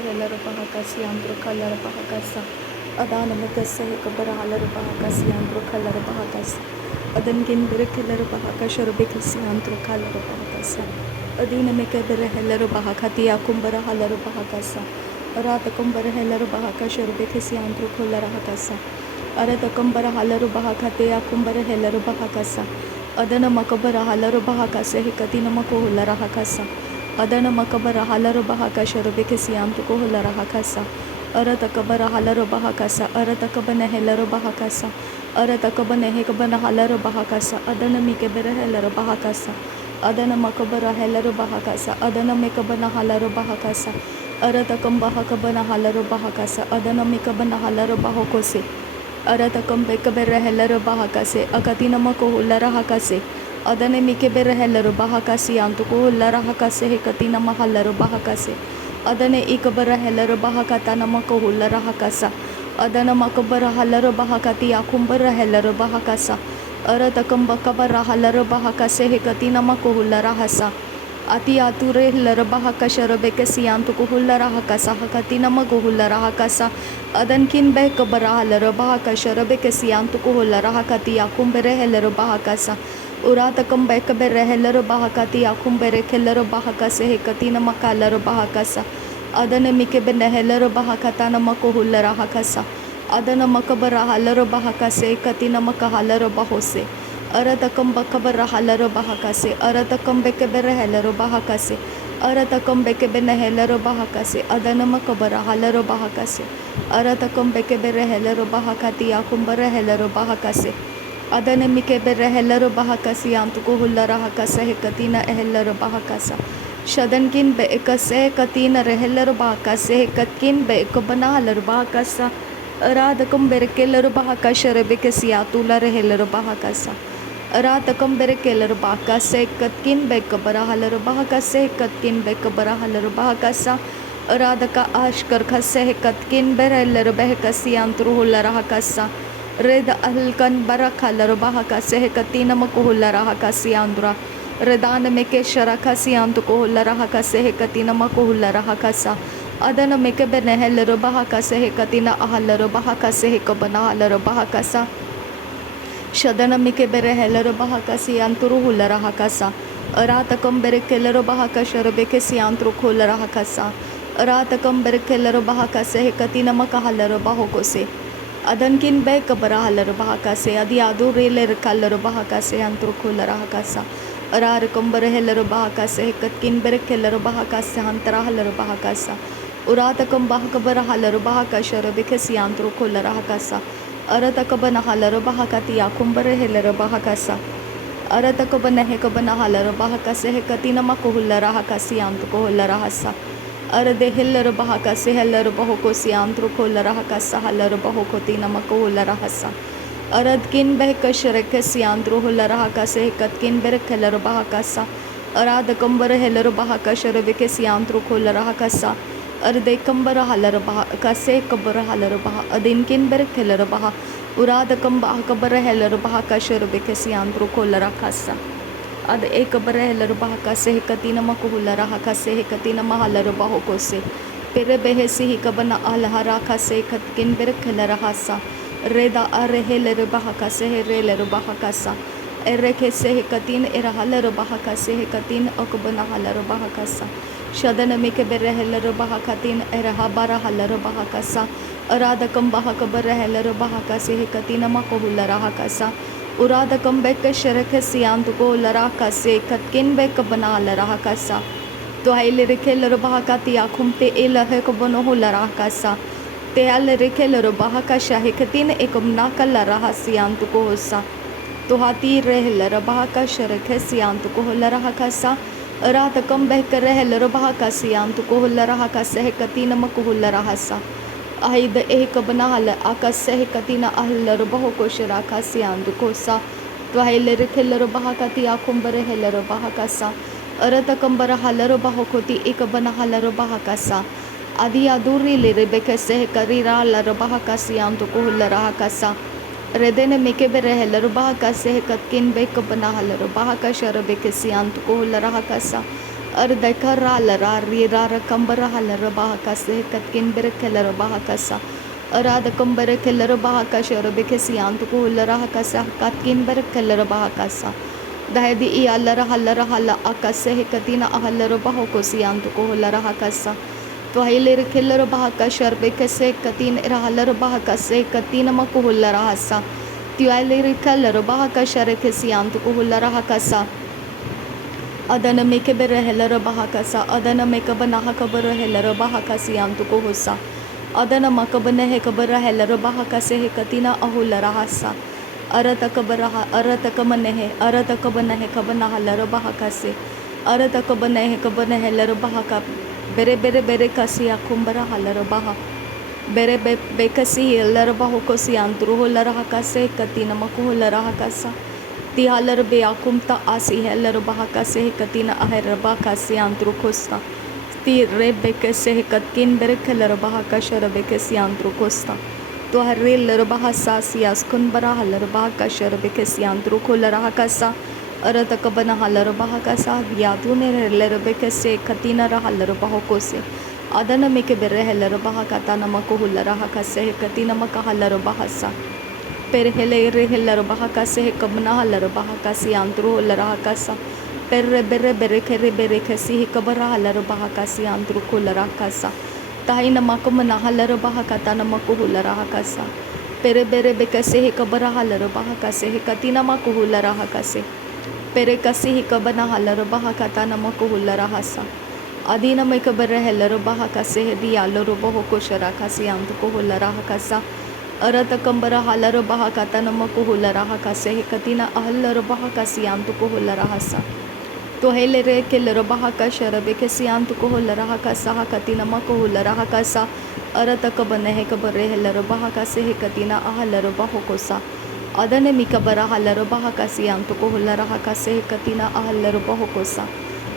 hello bahakasi antro color bahakasa. Adana mekase kabara halar bahakasi antro color bahakasa. Adan kin bere color bahakasha rubekasi antro color bahakasa. Adina meke bere hello bahakati akumbara halar bahakasa. Arata kumbara hello bahakasha rubekasi antro color bahakasa. Arata kumbara halar bahakati akumbara hello bahakasa. Adana makabara halar bahakasa hekatina makohula rahakasa. Adana makabara halaru bahakasha rubekasi antro kohola rahakasa. Arata kabara halaru bahakasa. Arata kabana helaru bahakasa. Arata kabana hekabana halaru bahakasa. Adana mikebere helaru bahakasa. Adana makabara helaru bahakasa. Adana mekabana halaru bahakasa. Arata kambaha kabana halaru bahakasa. Adana mikabana halaru bahokose. Arata kambekabere helaru bahakase. Akatina makohola rahakase. Adane mikebere helaru bahakasi antuko hulara hakase hekatina mahalaru bahakase. Adane ikabara helaru bahakata namako hulara hakasa. Adana makabara halaru bahakati akumbara helaru bahakasa. Arata kambakabara halaru bahakase hekatina mako hulara hasa. Ati ature hulara bahakasha robekasi antuko hulara hakasa hakatina mako hulara hakasa. Adan kin bekabara halaru bahakasha robekasi antuko hulara hakati akumbere helaru bahakasa. Uratakam bekabere helaru bahakati akumbere kelleru bahakase hekatina makalaru bahakasa. Adana mikebene helaru bahakata namako hulara hakasa. Adana makabara halaru bahakase hekatina makahalaru bahose. Aratakam bakabara halaru bahakase. Aratakam bekebere helaru bahakase. Aratakam bekebene helaru bahakase. Adana makabara halaru bahakase. Aratakam bekebere helaru bahakati akumbere helaru bahakase. Adana mikebere helaru bahakasi antuko hulara hakasa hekatina helaru bahakasa. Shadankin be ekase katina helaru bahakase hekatkin be ekabana helaru bahakasa. Aradakam berekelaru bahakasha rebekasi atula helaru bahakasa. Aradakam berekelaru bahakase hekatkin be ekabara helaru bahakase hekatkin be ekabara helaru bahakasa. Aradaka ashkar khase hekatkin be helaru bahakasi anturu hulara hakasa. Reda alkan barakalaru bahakase hekatina makohulara hakasi andura. Redana meke sharakasi antuko hulara hakase hekatina makohulara hakasa. Adana meke benehelaru bahakase hekatina ahalaru bahakase hekabana halaru bahakasa. Shadana meke berehelaru bahakasi anturu hulara hakasa. Aratakam berekelaru bahakasha rebekesi anturu hulara hakasa. Aratakam berekelaru bahakase hekatina makahalaru bahokose. Adankin be kabara halaru bahakase adi adu rele kalaru bahakase antru kulara hakasa arar kumbare helaru bahakase hekatkin bere kelaru bahakase antara halaru bahakasa uratakam bahakabara halaru bahakasha rebekasi antru kulara hakasa aratakabana halaru bahakati akumbare helaru bahakasa aratakabana hekabana halaru bahakase hekatina makuhulara hakasi antru kulara hasa Arade helaru bahakase helaru bahokosi antru kolara hakasa helaru bahokoti namako hulara hasa. Aradkin behkash rekasi antru hulara hakase hekatkin berek helaru bahakasa. Aradakambara helaru bahakasha rebekasi antru kolara hakasa. Arade kambara helaru bahakase kabara helaru bah. Adinkin berek helaru bah. Uradakam bahakabara helaru bahakasha rebekasi antru kolara hakasa. Ad ekabare helaru bahakase hekatina makuhulara hakase hekatina mahalaru bahokose. Pere behesi hikabana alhara kase katkin berekhelara hasa. Reda are helaru bahakase herelaru bahakasa. Erekese hekatin erahalaru bahakase hekatin okabana halaru bahakasa. Shadana meke bere helaru bahakatin erahabara halaru bahakasa. Aradakam bahakabare helaru bahakase hekatina makuhulara hakasa. Uradakam beka sharakasi antuko larakase katkin beka bana larakasa. To haile rekelaru bahakati akumte elahe kabano larakasa. Te ale rekelaru bahakasha hekatin ekum nakala rahasi antuko hosa. To hati rehelaru bahakasha rakasi antuko larakasa. Uradakam beka rehelaru bahakasi antuko larakasa hekatina makuhula rahasa. Ahida ekabana hala akase hekatina ahalaru bahokosha rakasi andukosa. Twaile rekelaru bahakati akumbare helaru bahakasa. Aratakambara halaru bahokoti ekabana halaru bahakasa. Adi aduri lerebekase karira laru bahakasi anduko hulara Redene mekebere helaru bahakase hekatkin bekabana halaru bahakasha rebekasi antuko hulara hakasa. Ardekara lara rira kambara halara bahaka se katkin berekela bahakasa. Arada kambara keller bahakasha rebekesi antuku lara hakasa katkin berekela bahakasa. Dahedi ialara halara hala akase katina ahalara bahokosi antuku lara hakasa. तो हाइलेर खेलर बाहका शर्बे कसे कतीन रहलर बाहका से कतीन मकुहुल्ला रहसा त्युआइलेर खेलर बाहका शरे कसी अंत कुहुल्ला रहकसा अदन मेके बेरहलर बाहकसा अदन मेकब नाह cover रहलर बाहका सी अंत कुहुसा अदन मकब नह कबर रहलर बाहका से कतीना अहुल्ला रहसा अरत कब नह अरत कब नह कब नाहलर बाहका से अरत कब नह कब नहलर बाहका बेरे बेरे बेरे kasi akumbara halara baha bere be kasi halara baho kosi antru halara hakase katina maku halara hakasa ti halara be akumta asi halara baha kase katina ahera ba kasi antru kosta ti re be kase katkin bere halara baha kashara be kasi antru kosta to harre halara baha sasi askun bara halara baha kashara be kasi antru halara hakasa अरत कबन हलर बहकसा यादूने हेलर बेकसे कतीना हलर बहकोसे अदन मेके बेरे हेलर बहकता नमको हुलर हकसे कती नमक हलर बहसा पेर हेले हेलर बहकसे कबना हलर बहकसी आंतरो हलर हकसा पेर बेरे बेरे खेरे बेरे खसी कबर हलर बहकसी आंतरो खुलर हकसा ताई नमक मन हलर बहकता नमको हुलर हकसा पेरे बेरे बेकसे कबर हलर बहकसे कती नमक हुलर हकसे पेरे कसी ही कबना हलर बहा कता नमको हुलरा हसा अदीन में कबर हेलर बहा कसे हेदी आलर बहो कोशरा कसी अंत को हुलरा हकसा अरत कंबर हलर बहा कता नमको हुलरा हकसे कतीना अहलर बहा कसी अंत को हुलरा हसा तो हेले रे केलर बहा कशर बेकसी अंत को हुलरा हकसा कती नमको हुलरा हकसा अरत कबन है कबर हेलर बहा कसे कतीना अहलर बहो कोसा अदन मिकबर हलर बहकसी अंतको हुलर हकसे कतीना अहलर बहकोसा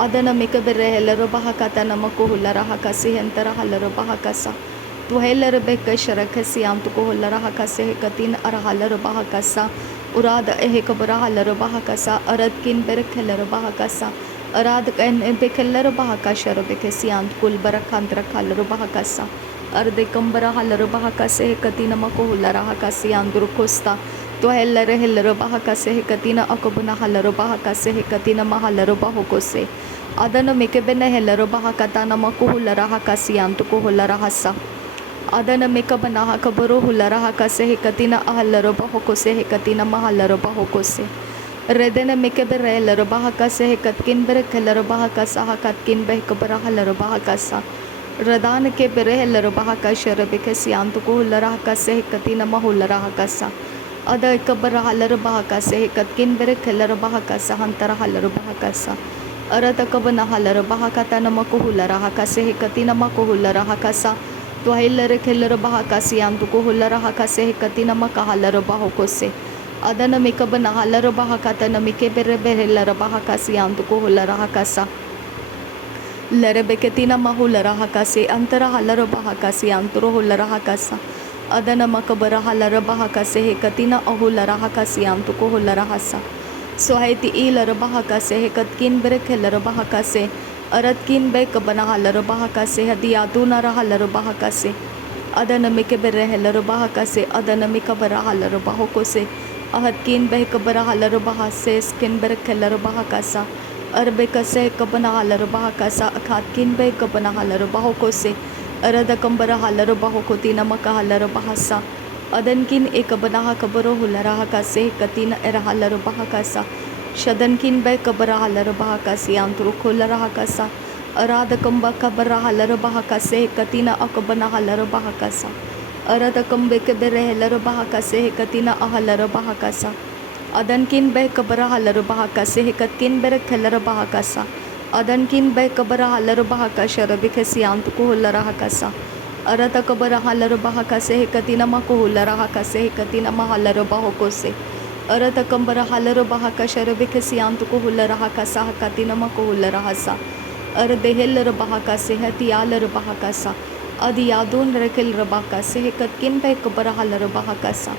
अदन मिकबर हेलर बहकता नमको हुलर हकसे अंतर हलर बहकसा तो हेलर बेकशर खसी अंतको हुलर हकसे कतीन अरहलर बहकसा उराद एह कबर हलर बहकसा अरद किन बेरखलर बहकसा अराद कन बेखलर बहकशर बेकसी अंतकुल बरखंतर खलर बहकसा अर्दे कंबर हलर बहकसे कतीन मको हुलर हकसी अंदुर कोस्ता तो हेलर बहकसे कतीना अकबना हलर बहकसे कतीना महलर बहकोसे अदन मेकेबेन हेलर बहकता नमको हुलर हकसी अंतको हुलर हसा अदन मेकबना हकबरो हुलर हकसे कतीना अहलर बहकोसे कतीना महलर बहकोसे रेदन मेकेबे हेलर बहकसे कतकिन बेर हेलर बहकसा कतकिन बेकबर हलर बहकसा रदान के बेरे हेलर बहकशर बेकसी अंतको हुलर हकसे कतीना महुलर हकसा अद कबर हलर बहकसे कतकिन बेरे खेलर बहकसा हंतर हलर बहकसा अरत कबन हलर बहकता नमको हुलर हकसे कती नमको हुलर हकसा तो हेलर खेलर बहकसी अंतको हुलर हकसे कती नमक हलर बहकोसे अदन मिकबन हलर बहकता नमिके बेरे बेरेलर बहकसी अंतको हुलर हकसा लर बेकती नम हुलर हकसे अंतर हलर बहकसी अंतरो हुलर हकसा अदन मकबर हलर बहकसे कतीना अहुलर हकसी अंतको हुलर हसा सोहैती ईलर बहकसे कतकिन बेरे खेलर बहकसे अरतकिन बेकबन हलर बहकसे हदियातूनर हलर बहकसे अदन मिके बेरे हेलर बहकसे अदन मिकबर हलर बहकोसे अहदकिन बेकबर हलर बहसे स्किन बेरे खेलर बहकसा अरबे कसे कबन हलर बहकसा अखातकिन बेकबन हलर बहकोसे अरद कंबर हलर बहकोती नमक हलर बहसा अदनकिन एक बना कबर हुलर हकसे कतीन एर हलर बहकसा शदनकिन बै कबर हलर बहकसी अंतरु खुलर हकसा अराद कंब कबर हलर बहकसे कतीन अकबन हलर बहकसा अरद कंबे के बेरे हलर बहकसे कतीन अहलर बहकसा अदनकिन बै कबर हलर बहकसे कतकिन बेरे खलर बहकसा अदनकिन बै कबर हलर बहकशर बिकसी अंतको हुलर हकसा अरत कबर हलर बहकसे कतीन मको हुलर हकसे कतीन महलर बहकोसे अरत कंबर हलर बहकशर बिकसी अंतको हुलर हकसा कतीन मको हुलर हसा अरदे हेलर बहकसे हतियालर बहकसा अदियादून रखिल बहकसे कतकिन बै कबर हलर बहकसा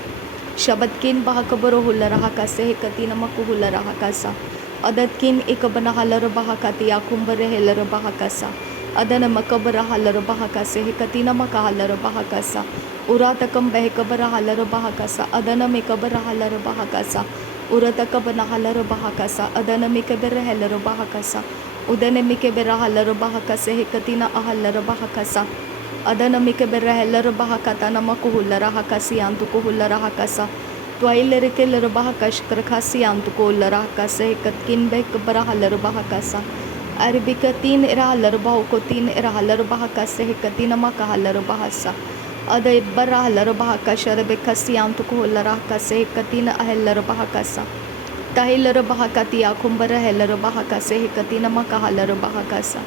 शबदकिन बहकबर हुलर हकसे कतीन मको हुलर हकसा Adatkin ikabana halar bahakati akumbere helar bahakasa. Adana makabara halar bahakase hikatina makahalar bahakasa. Uratakam behekabara halar bahakasa. Adana mekabara halar bahakasa. Uratakabana halar bahakasa. Adana mekabara helar bahakasa. Udane mekabara halar bahakase hikatina ahalar bahakasa. Adana mekabara helar bahakata namakuhulara hakasi antukuhulara hakasa. Twailere kelar bahakash karkhasi antukuhulara hakase hikatkin behekabara halar bahakasa. Arabica तीन इराहलर बाहु को तीन इराहलर बाह का सह कतीन मा का huller बाहसा अदय बराहलर बाह का शरबे खसियाम तो को लरा का सह कतीन अहलर बाह का सा ताहिलर बाह का तिया कुंबर हेलर बाह का सह कतीन मा का हलर बाह का सा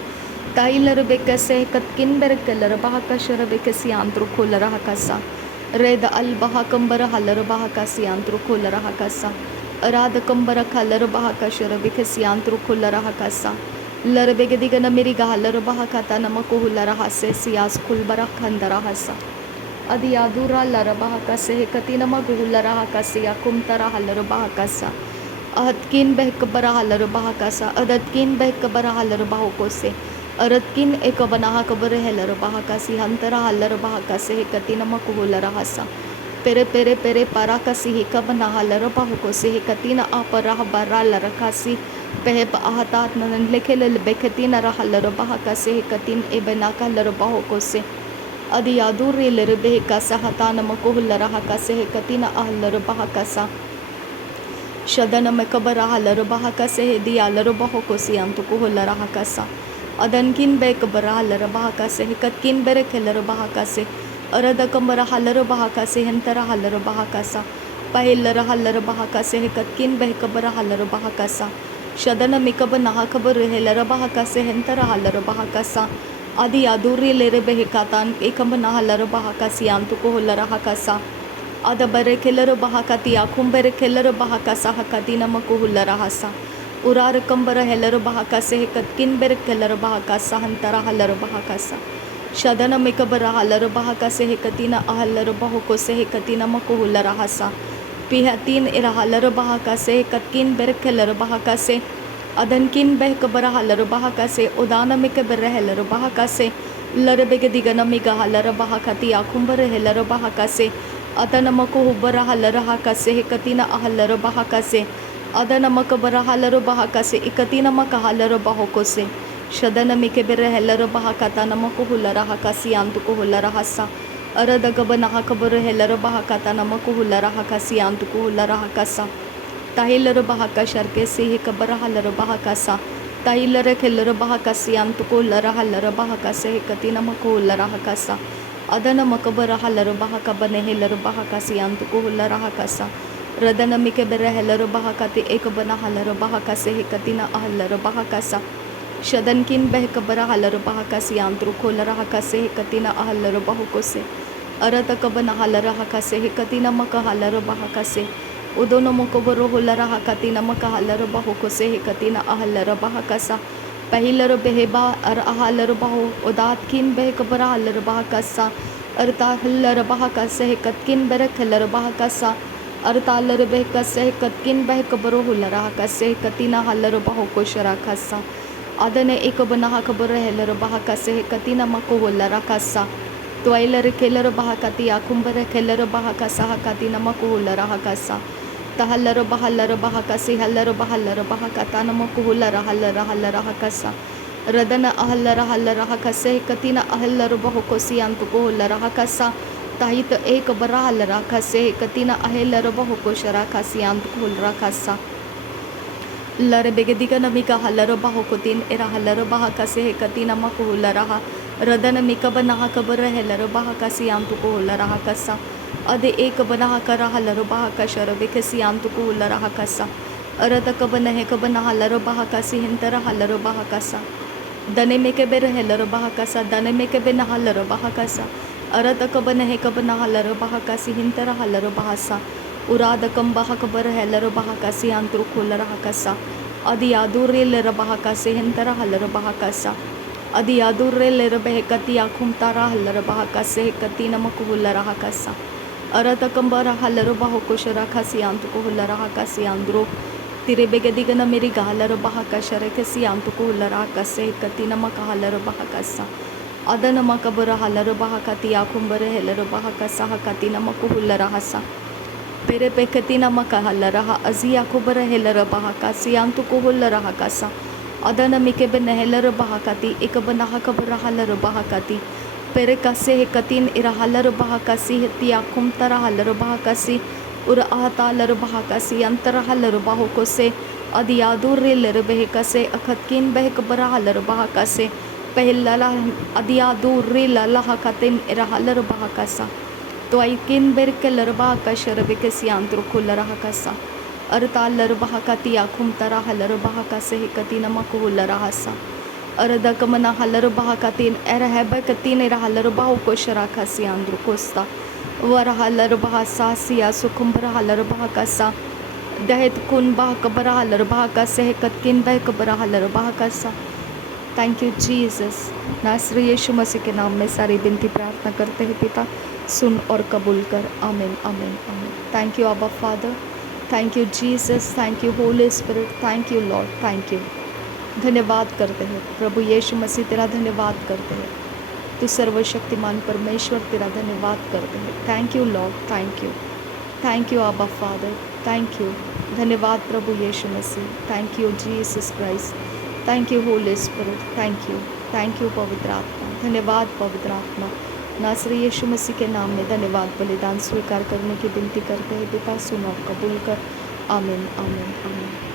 ताहिलर बेक सह कतकिन बर कलर बाह का शरबे खसियाम तो को लरा का सा रेद अल बाह कंबर हलर बाह का सियाम तो को लरा का सा अराद कंबर खलर बाह का शरबे खसियाम तो को लरा का सा लरबेगदिगन मेरी गालर बहकाता नमकुहुलरा हसे सियास खुलबरा खंदरा हसा अदियादुरा लरबह कसे कति नमगुहुलरा हकसिया कुमतरा हलर बहकसा अहतकिन बहकबरा हलर बहकसा अदतकिन बहकबरा हलर बहकोसे अरतकिन एक बनाह कबर हेलर बहकसी हंतरा हलर बहकसे कति नमकुहुलरा हसा पेरे पेरे पेरे परा कसी हिकब नहलर बहकोसे कति न अपरा बरा लरकासी पहब आहतात नन लेखेल बेखतीन रहलर बहकसे कतिन एबना कहलर बहकोसे अदियादुर रेलर बेहकसा हतान मकुहुलर हकसे कतिन अहलर बहकसा शदन मकबर हलर बहकसे दियालर बहकोसे अंतुकुहुलर हकसा अदनकिन बेकबर हलर बहकसे कतकिन बेरे खेलर बहकसे अरद कमर हलर बहकसे हंतर हलर बहकसा पहलर हलर बहकसे कतकिन बेहकबर हलर बहकसा शदन मिकब नहाकबर हेलर बहकसे हंतर हलर बहकसा आदि अदूरी लेरे बेहकातान एकम नहलर बहकसी अंतुको होलर हकसा अद बरे खेलर बहकती आखुंबर खेलर बहकसा हकती नमको होलर हसा उरार कंबर हेलर बहकसे कतकिन बेर खेलर बहकसा हंतर हलर बहकसा शदन मिकबर हलर बहकसे कतिन अहलर बहकोसे कतिन मको होलर हसा पिहतीन इरहलर बहकसे कतकिन बेर खेलर बहकसे अदनकिन बहकबर हलर बहकसे उदान मिकबर हेलर बहकसे लर बेगदिगन मिगा हलर बहकती आखुंबर हेलर बहकसे अदन मको हुबर हलर हकसे कतिन अहलर बहकसे अदन मकबर हलर बहकसे इकतिन मक हलर बहकोसे शदन मिकबर हेलर बहकता नमको हुलर हकसी अंतको हुलर हसा अरद गबन हकबर हेलर बहकता नमको हुलर हकसी अंतको हुलर हकसा ताहिलर बहका शरके से कबर हलर बहकसा ताहिलर खेलर बहकसी अंतको लर हलर बहकसे कति नमको हुलर हकसा अदन मकबर हलर बहकबन हेलर बहकसी अंतको हुलर हकसा रदन मिकबर हेलर बहकते एक बना हलर बहकसे कतिन अहलर बहकसा शदनकिन बहकबर हलर बहकसी अंतरो खोलर हकसे कतिन अहलर बहकोसे अरत कबन हलर हकसे कतिन मक हलर बहकसे उदोन मकबर होलर हकतिन मक हलर बहकोसे कतिन अहलर बहकसा पहिलर बेहबा अर अहलर बहो उदातकिन बहकबर हलर बहकसा अरता हलर बहकसे कतकिन बरक हलर बहकसा अरतालर बहकसे कतकिन बहकबर होलर हकसे कतिन हलर बहकोशरा खसा अदने एक बना खबर हेलर बहकसे कतिन मको होलर खसा त्वैलर खेलर बहकती आकुंबर खेलर बहकसा कतिन मको होलर हकसा तहलर बहकसी हलर बहकता नमको होलर हलर हलर हकसा रदन अहलर हलर हकसे कतिन अहलर बहकोसी अंतको होलर हकसा ताहित एक बरा हलर हकसे कतिन अहलर बहकोशरा खसी अंतको होलर खसा लर बेगदिग नमिका हलर बहकोतीन एरा हलर बहकसे कतिन मको होलर रदन मिकब नहा कबर हेलर बहकसी अंतको होलर हकसा अदे एक बना कर हलर बहकशर बेकसी अंतको होलर हकसा अरद कब नहे कब नहलर बहकसी हिंतर हलर बहकसा दने में के बेर हेलर बहकसा दने में के बे नहलर बहकसा अरद कब नहे कब नहलर बहकसी हिंतर हलर बहसा उराद कम बहकबर हेलर बहकसी अंतरो खोलर हकसा अदि यादुरेलर बहकसे हिंतर हलर बहकसा अदि यादुरेलर बहकती आखुम तारा हलर बहकसे कति नमक हुलर हकसा अरत कंबर हलर बहकोशर खसी अंतको हुलर हकसी अंदरो तिरे बेगदिगन मेरी गालर बहाकशर कसी अंतुको लरा कसे कतिन मकालर बहाकसा अदन मकबर हलर बहाकति आकुंबर हेलर बहाकसा कतिन मकुलर हसा पेरे पेकति नमक हल्लरहा अजिया कुबर हेलर बहाकासी अंतुको हुल्लर हकासा अदन मिकेब नहलर बहाकति एकब नहकबर हलर बहाकति पेरे कसे हे कतिन इरहलर बहाकासी हितिया कुमतर हलर बहाकासी उर आहतालर बहाकासी अंतर हलर बाहुकोसे अदियादुर रेलर बहकसे अखतकिन बहकबर हलर बहाकासे पहला अदियादुर रेल लहकतिन इरहलर बहाकासा तो आई किन बेर के लरबा का शरबे के सियांत्रो को लरहा कसा अरता लरबा का तिया खुम तरा हलरबा का से कति नमक हो लरहा सा अरदा कमना हलरबा का तीन एरहब कतीन हलरबा को शरा का सियांत्रो कोस्ता वर हलरबा सा सिया सुकुम्बर हलरबा का सा दहत कुन बा कबर हलरबा का से कतकिन बह कबर हलरबा का सा। Thank you Jesus. नासरी यीशु मसीह के नाम में सारी विनती प्रार्थना करते हैं पिता, सुन और कबूल कर। आमीन आमीन आमीन। थैंक यू अब्बा father, thank you Jesus, thank you holy spirit, thank you Lord, thank you. धन्यवाद करते हैं प्रभु यीशु मसीह, तेरा धन्यवाद करते हैं। तू सर्वशक्तिमान परमेश्वर, तेरा धन्यवाद करते हैं। Thank you Lord, thank you अब्बा फादर, थैंक यू। धन्यवाद प्रभु यीशु मसीह, thank you Jesus Christ, thank you holy spirit, thank you पवित्र आत्मा। धन्यवाद पवित्र आत्मा। नासरी यीशु मसीह के नाम में धन्यवाद बलिदान स्वीकार करने की विनती करते हैं पिता, सुन और कबूल कर। आमीन आमीन आमीन।